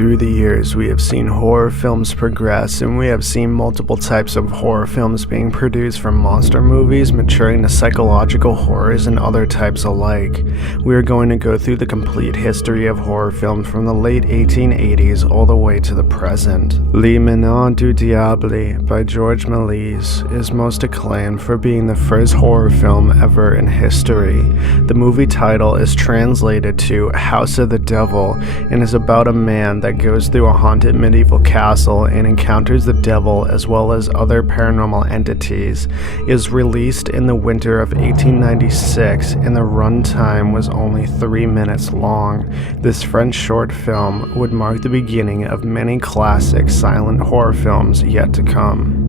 Through the years, we have seen horror films progress, and we have seen multiple types of horror films being produced, from monster movies maturing to psychological horrors and other types alike. We are going to go through the complete history of horror films from the late 1880s all the way to the present. Les Meneurs du Diable by George Méliès is most acclaimed for being the first horror film ever in history. The movie title is translated to House of the Devil and is about a man that goes through a haunted medieval castle and encounters the devil as well as other paranormal entities. It was released in the winter of 1896 and the runtime was only 3 minutes long. This French short film would mark the beginning of many classic silent horror films yet to come.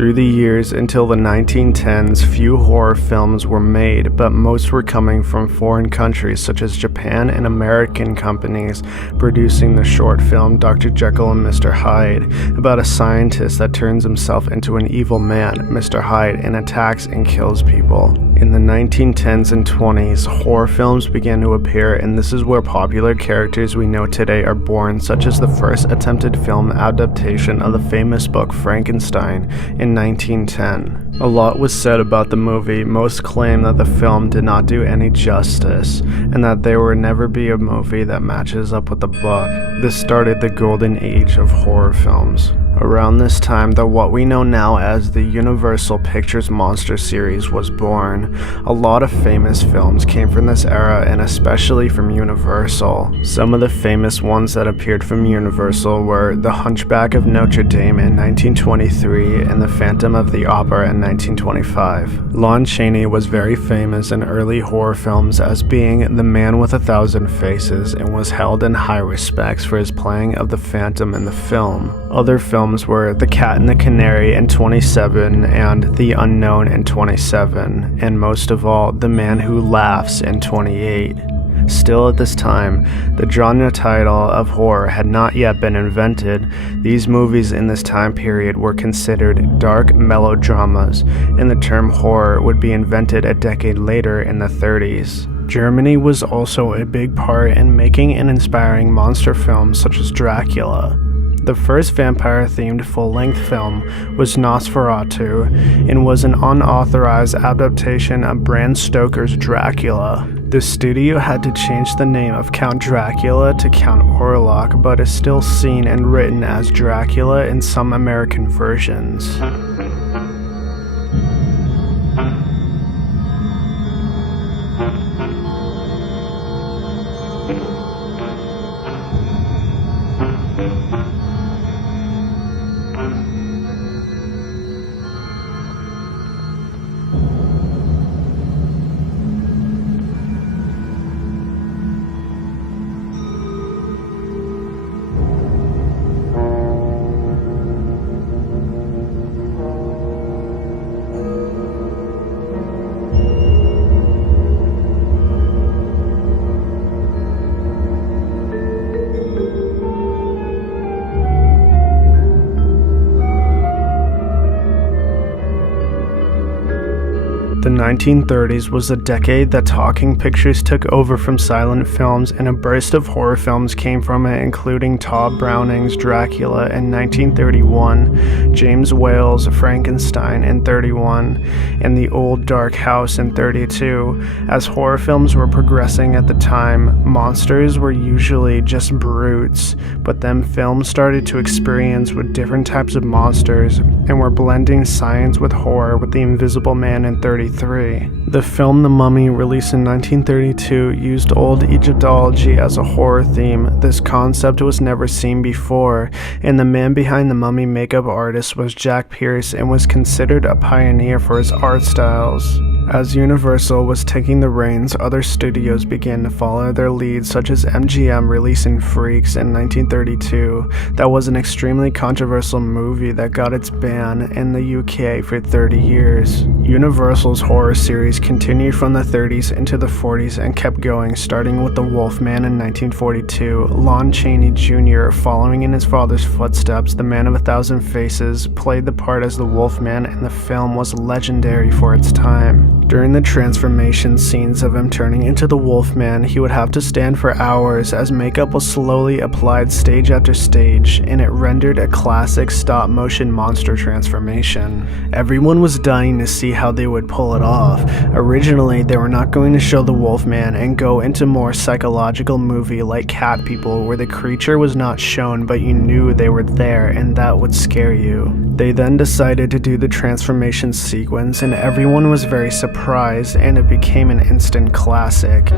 Through the years until the 1910s, few horror films were made, but most were coming from foreign countries such as Japan and American companies producing the short film Dr. Jekyll and Mr. Hyde, about a scientist that turns himself into an evil man, Mr. Hyde, and attacks and kills people. In the 1910s and 20s, horror films began to appear, and this is where popular characters we know today are born, such as the first attempted film adaptation of the famous book Frankenstein in 1910. A lot was said about the movie. Most claim that the film did not do any justice, and that there will never be a movie that matches up with the book. This started the golden age of horror films. Around this time, the what we know now as the Universal Pictures Monster series was born. A lot of famous films came from this era, and especially from Universal. Some of the famous ones that appeared from Universal were The Hunchback of Notre Dame in 1923 and The Phantom of the Opera in 1925. Lon Chaney was very famous in early horror films as being the man with 1,000 faces and was held in high respects for his playing of the Phantom in the film. Other films were The Cat and the Canary in 27 and The Unknown in 27, and most of all, The Man Who Laughs in 28. Still at this time, the genre title of horror had not yet been invented. These movies in this time period were considered dark melodramas, and the term horror would be invented a decade later in the 30s. Germany was also a big part in making and inspiring monster films such as Dracula. The first vampire-themed full-length film was Nosferatu and was an unauthorized adaptation of Bram Stoker's Dracula. The studio had to change the name of Count Dracula to Count Orlok, but is still seen and written as Dracula in some American versions. The 1930s was a decade that talking pictures took over from silent films, and a burst of horror films came from it, including Tod Browning's Dracula in 1931, James Whale's Frankenstein in 31, and The Old Dark House in 32. As horror films were progressing at the time, monsters were usually just brutes, but then films started to experiment with different types of monsters, and were blending science with horror with The Invisible Man in 33. The film The Mummy, released in 1932, used old Egyptology as a horror theme. This concept was never seen before, and the man behind the mummy makeup artist was Jack Pierce and was considered a pioneer for his art styles. As Universal was taking the reins, other studios began to follow their lead, such as MGM releasing Freaks in 1932. That was an extremely controversial movie that got its ban in the UK for 30 years. Universal's horror series continued from the 30s into the 40s and kept going, starting with The Wolfman in 1942. Lon Chaney Jr., following in his father's footsteps, the man of 1,000 faces, played the part as the Wolfman, and the film was legendary for its time. During the transformation scenes of him turning into the Wolfman, he would have to stand for hours as makeup was slowly applied stage after stage, and it rendered a classic stop-motion monster transformation. Everyone was dying to see how they would pull it off. Originally, they were not going to show the Wolfman and go into more psychological movie like Cat People, where the creature was not shown but you knew they were there, and that would scare you. They then decided to do the transformation sequence, and everyone was very surprised, and it became an instant classic.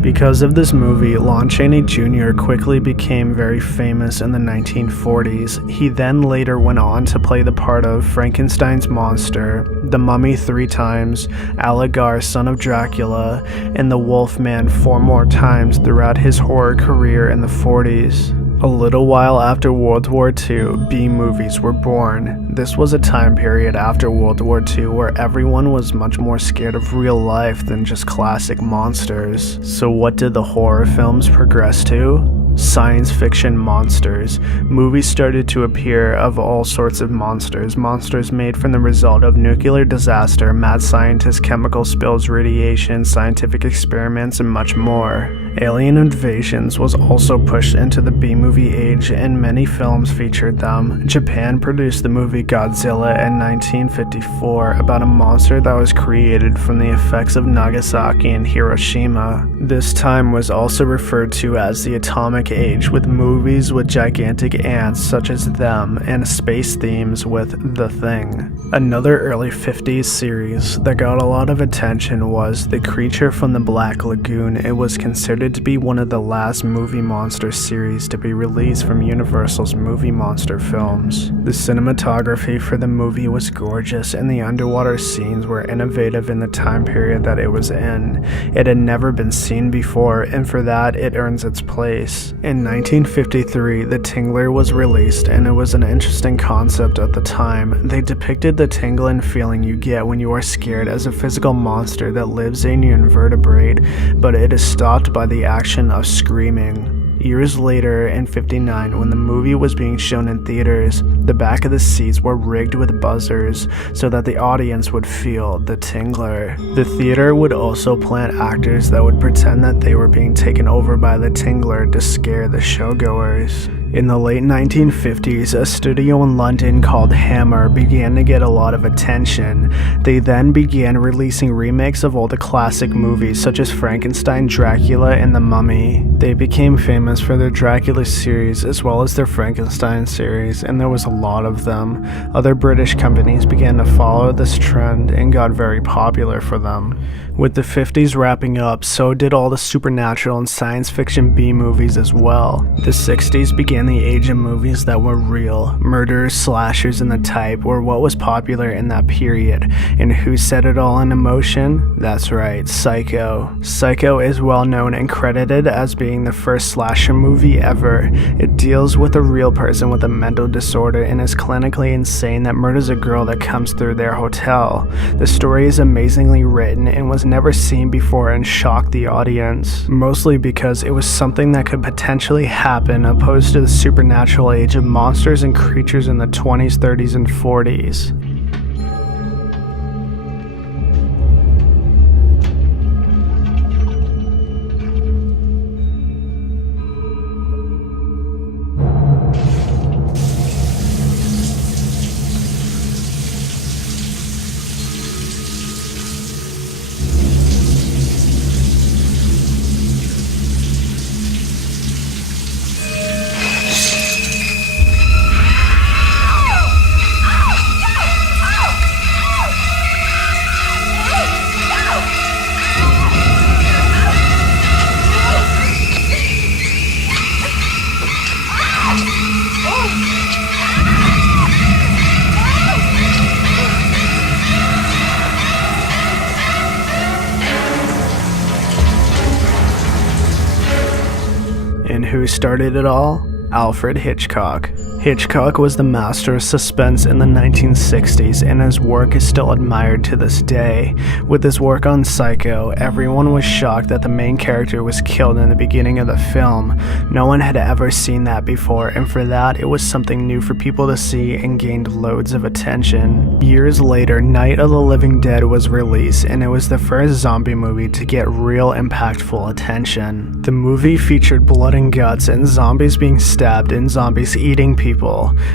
Because of this movie, Lon Chaney Jr. quickly became very famous in the 1940s. He then later went on to play the part of Frankenstein's monster, the Mummy 3 times, Aligar, son of Dracula, and the Wolfman 4 more times throughout his horror career in the 40s. A little while after World War II, B-movies were born. This was a time period after World War II where everyone was much more scared of real life than just classic monsters. So what did the horror films progress to? Science fiction monsters. Movies started to appear of all sorts of monsters. Monsters made from the result of nuclear disaster, mad scientists, chemical spills, radiation, scientific experiments, and much more. Alien invasions was also pushed into the B-movie age and many films featured them. Japan produced the movie Godzilla in 1954 about a monster that was created from the effects of Nagasaki and Hiroshima. This time was also referred to as the Atomic Age, with movies with gigantic ants such as Them and space themes with The Thing. Another early 50s series that got a lot of attention was The Creature from the Black Lagoon. It was considered to be one of the last movie monster series to be released from Universal's movie monster films. The cinematography for the movie was gorgeous and the underwater scenes were innovative in the time period that it was in. It had never been seen before, and for that it earns its place. In 1953, The Tingler was released, and it was an interesting concept at the time. They depicted the tingling feeling you get when you are scared as a physical monster that lives in your invertebrate, but it is stopped by the action of screaming. Years later, in '59, when the movie was being shown in theaters, the back of the seats were rigged with buzzers so that the audience would feel the tingler. The theater would also plant actors that would pretend that they were being taken over by the tingler to scare the showgoers. In the late 1950s, a studio in London called Hammer began to get a lot of attention. They then began releasing remakes of all the classic movies such as Frankenstein, Dracula, and The Mummy. They became famous for their Dracula series as well as their Frankenstein series, and there was a lot of them. Other British companies began to follow this trend and got very popular for them. With the 50s wrapping up, so did all the supernatural and science fiction B-movies as well. The 60s began the age of movies that were real. Murderers, slashers, and the type were what was popular in that period. And who set it all into motion? That's right, Psycho. Psycho is well known and credited as being the first slasher movie ever. It deals with a real person with a mental disorder and is clinically insane that murders a girl that comes through their hotel. The story is amazingly written and was never seen before and shocked the audience, mostly because it was something that could potentially happen opposed to the supernatural age of monsters and creatures in the 20s, 30s, and 40s. And who started it all? Alfred Hitchcock. Hitchcock was the master of suspense in the 1960s, and his work is still admired to this day. With his work on Psycho, everyone was shocked that the main character was killed in the beginning of the film. No one had ever seen that before, and for that, it was something new for people to see and gained loads of attention. Years later, Night of the Living Dead was released, and it was the first zombie movie to get real impactful attention. The movie featured blood and guts and zombies being stabbed and zombies eating people.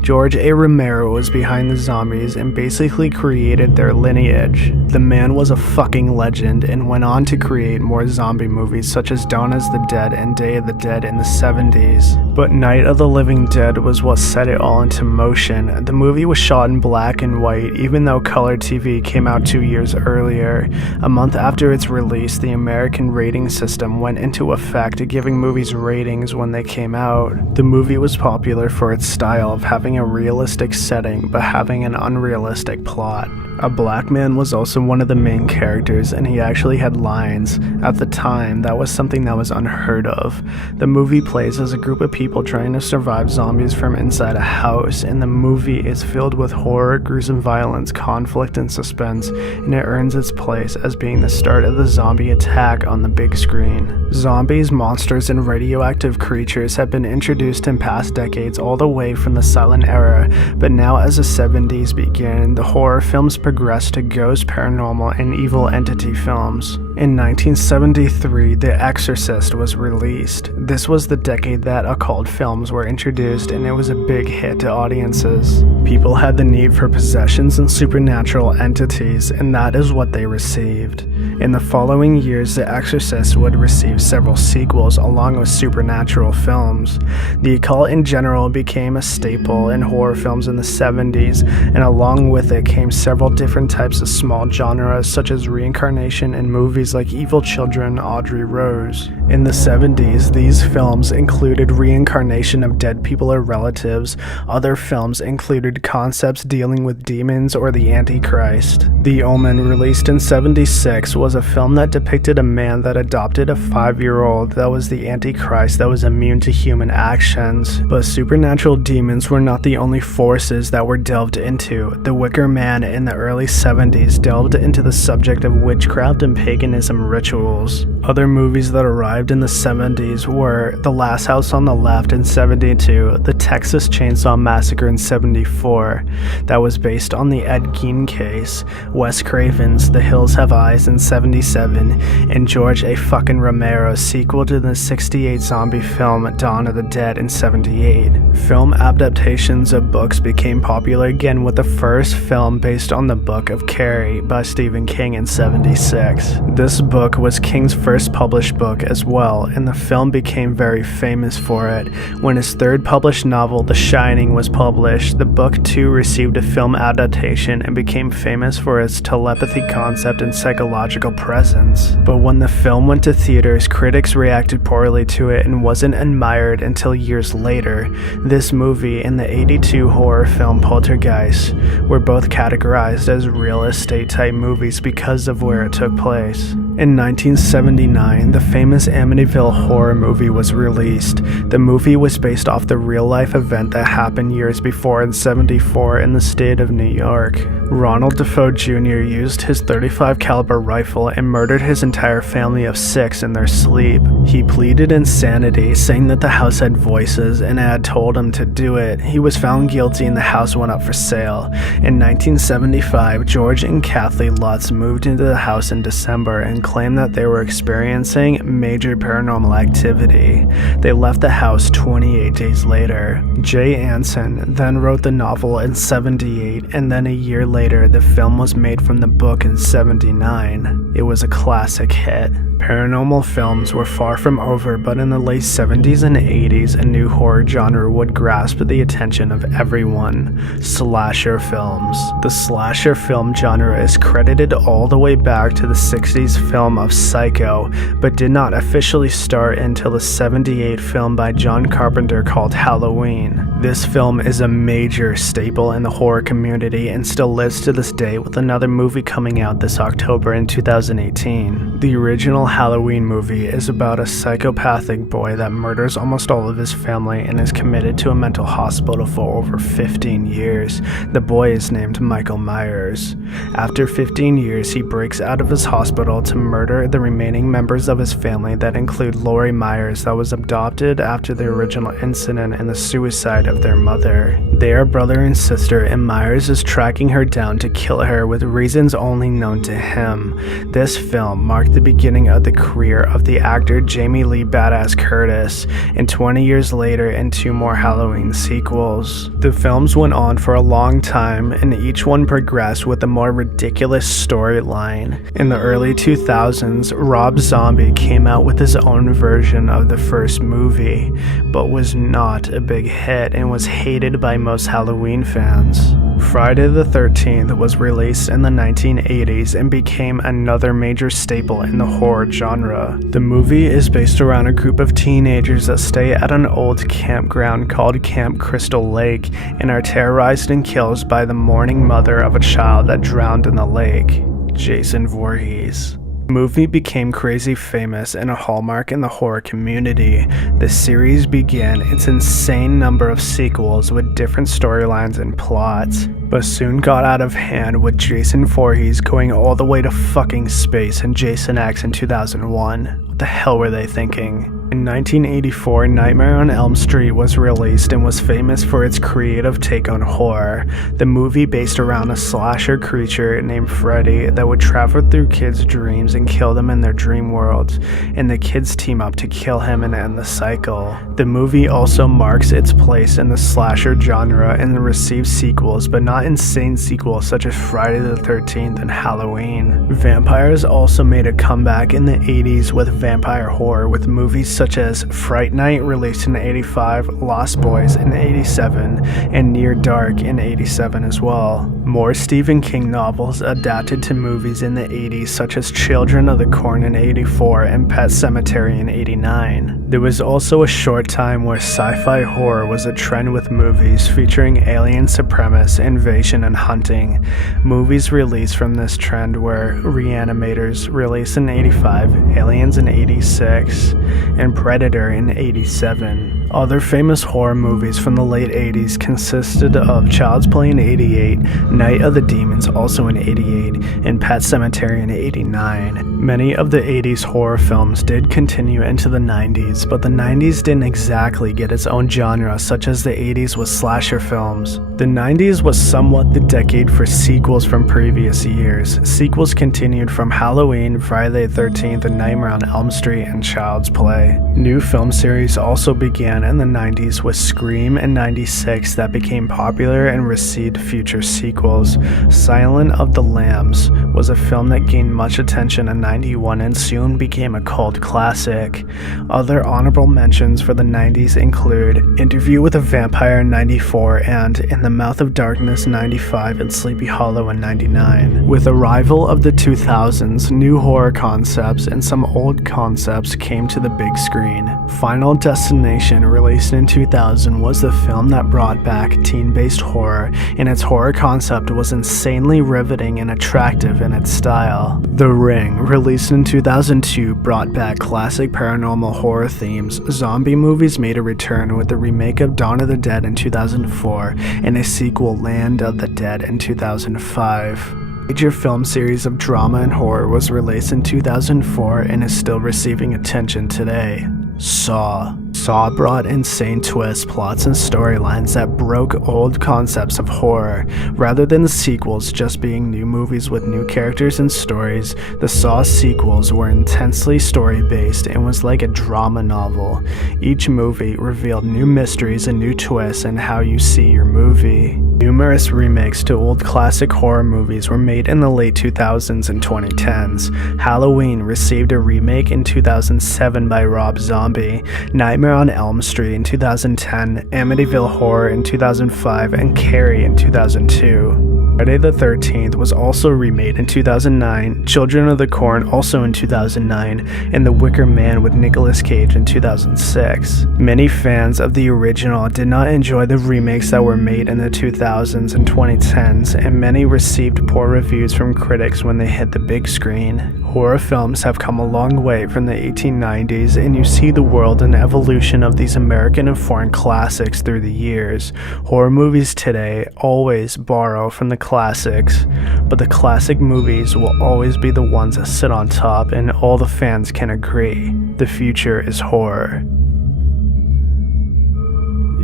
George A. Romero was behind the zombies and basically created their lineage. The man was a fucking legend and went on to create more zombie movies such as Dawn of the Dead and Day of the Dead in the 70s. But Night of the Living Dead was what set it all into motion. The movie was shot in black and white, even though color TV came out 2 years earlier. A month after its release, the American rating system went into effect, giving movies ratings when they came out. The movie was popular for its style of having a realistic setting but having an unrealistic plot. A black man was also one of the main characters, and he actually had lines. At the time, that was something that was unheard of. The movie plays as a group of people trying to survive zombies from inside a house, and the movie is filled with horror, gruesome violence, conflict, and suspense, and it earns its place as being the start of the zombie attack on the big screen. Zombies, monsters, and radioactive creatures have been introduced in past decades all the way from the silent era, but now as the 70s began, the horror films progressed progressed to ghost, paranormal, and evil entity films. In 1973, The Exorcist was released. This was the decade that occult films were introduced, and it was a big hit to audiences. People had the need for possessions and supernatural entities, and that is what they received. In the following years, The Exorcist would receive several sequels along with supernatural films. The occult in general became a staple in horror films in the 70s, and along with it came several different types of small genres such as reincarnation in movies like Evil Children, Audrey Rose. In the 70s, these films included reincarnation of dead people or relatives. Other films included concepts dealing with demons or the Antichrist. The Omen, released in 76, was a film that depicted a man that adopted a 5-year-old that was the Antichrist that was immune to human actions. But supernatural demons were not the only forces that were delved into. The Wicker Man in the early 70s delved into the subject of witchcraft and paganism rituals. Other movies that arrived in the 70s were The Last House on the Left in 72, The Texas Chainsaw Massacre in 74, that was based on the Ed Gein case, Wes Craven's The Hills Have Eyes in 77, and George A. fucking Romero's sequel to the 68 zombie film Dawn of the Dead in 78. Film adaptations of books became popular again with the first film based on the book of Carrie by Stephen King in 76. This book was King's first published book as well, and the film became very famous for it. When his third published novel, The Shining, was published, the book too received a film adaptation and became famous for its telepathy concept and psychological presence. But when the film went to theaters, critics reacted poorly to it and wasn't admired until years later. This movie and the 82 horror film Poltergeist were both categorized as real estate type movies because of where it took place. In 1979, the famous Amityville horror movie was released. The movie was based off the real-life event that happened years before in 74 in the state of New York. Ronald Defoe Jr. used his .35 caliber rifle and murdered his entire family of 6 in their sleep. He pleaded insanity, saying that the house had voices and had told him to do it. He was found guilty and the house went up for sale. In 1975, George and Kathy Lutz moved into the house in December and claimed that they were experiencing major paranormal activity. They left the house 28 days later. Jay Anson then wrote the novel in 78, and then a year later the film was made from the book in 79. It was a classic hit. Paranormal films were far from over, but in the late 70s and 80s, a new horror genre would grasp the attention of everyone: slasher films. The slasher film genre is credited all the way back to the 60s film of Psycho, but did not officially start until the 78 film by John Carpenter called Halloween. This film is a major staple in the horror community and still lives to this day, with another movie coming out this October in 2018. The original Halloween movie is about a psychopathic boy that murders almost all of his family and is committed to a mental hospital for over 15 years. The boy is named Michael Myers. After 15 years, he breaks out of his hospital to murder the remaining members of his family that include Lori Myers, that was adopted after the original incident and the suicide of their mother. They are brother and sister, and Myers is tracking her down to kill her with reasons only known to him. This film marked the beginning of the career of the actor Jamie Lee Badass Curtis, and 20 years later in 2 more Halloween sequels. The films went on for a long time, and each one progressed with a more ridiculous storyline. In the early 2000s, Rob Zombie came out with his own version of the first movie, but was not a big hit and was hated by most Halloween fans. Friday the 13th was released in the 1980s and became another major staple in the horror genre. The movie is based around a group of teenagers that stay at an old campground called Camp Crystal Lake and are terrorized and killed by the mourning mother of a child that drowned in the lake, Jason Voorhees. The movie became crazy famous and a hallmark in the horror community. The series began its insane number of sequels with different storylines and plots, but soon got out of hand with Jason Voorhees going all the way to fucking space in Jason X in 2001. What the hell were they thinking? In 1984, Nightmare on Elm Street was released and was famous for its creative take on horror. The movie based around a slasher creature named Freddy that would travel through kids' dreams and kill them in their dream worlds, and the kids team up to kill him and end the cycle. The movie also marks its place in the slasher genre and receives sequels, but not insane sequels such as Friday the 13th and Halloween. Vampires also made a comeback in the 80s with vampire horror, with movies such as Fright Night, released in 85, Lost Boys in 87, and Near Dark in 87 as well. More Stephen King novels adapted to movies in the 80s, such as Children of the Corn in 84 and Pet Sematary in 89. There was also a short time where sci-fi horror was a trend, with movies featuring alien supremacists, invasion, and hunting. Movies released from this trend were Reanimators, released in 85, Aliens in 86, and Predator in 87. Other famous horror movies from the late 80s consisted of Child's Play in 88, Night of the Demons also in 88, and Pet Sematary in 89. Many of the 80s horror films did continue into the 90s, but the 90s didn't exactly get its own genre such as the 80s with slasher films. The 90s was somewhat the decade for sequels from previous years. Sequels continued from Halloween, Friday the 13th, and Nightmare on Elm Street, and Child's Play. New film series also began in the 90s with Scream in 96 that became popular and received future sequels. Silence of the Lambs was a film that gained much attention in 91 and soon became a cult classic. Other honorable mentions for the 90s include Interview with a Vampire in 94 and In the Mouth of Darkness 95 and Sleepy Hollow in 99. With arrival of the 2000s, new horror concepts and some old concepts came to the big screen. Final Destination, released in 2000, was the film that brought back teen-based horror, and its horror concept was insanely riveting and attractive in its style. The Ring, released in 2002, brought back classic paranormal horror themes. Zombie movies made a return with the remake of Dawn of the Dead in 2004 and a sequel, Land of the Dead, in 2005. Major film series of drama and horror was released in 2004 and is still receiving attention today. Saw brought insane twists, plots, and storylines that broke old concepts of horror. Rather than the sequels just being new movies with new characters and stories, the Saw sequels were intensely story-based and was like a drama novel. Each movie revealed new mysteries and new twists in how you see your movie. Numerous remakes to old classic horror movies were made in the late 2000s and 2010s. Halloween received a remake in 2007 by Rob Zombie, Nightmare on Elm Street in 2010, Amityville Horror in 2005, and Carrie in 2002. Friday the 13th was also remade in 2009, Children of the Corn also in 2009, and The Wicker Man with Nicolas Cage in 2006. Many fans of the original did not enjoy the remakes that were made in the 2000s and 2010s, and many received poor reviews from critics when they hit the big screen. Horror films have come a long way from the 1890s, and you see the world and evolution of these American and foreign classics through the years. Horror movies today always borrow from the classics, but the classic movies will always be the ones that sit on top, and all the fans can agree. The future is horror.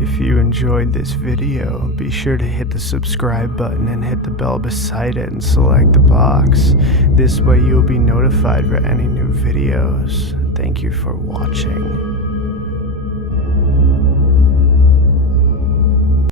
If you enjoyed this video, be sure to hit the subscribe button and hit the bell beside it and select the box. This way you'll be notified for any new videos. Thank you for watching.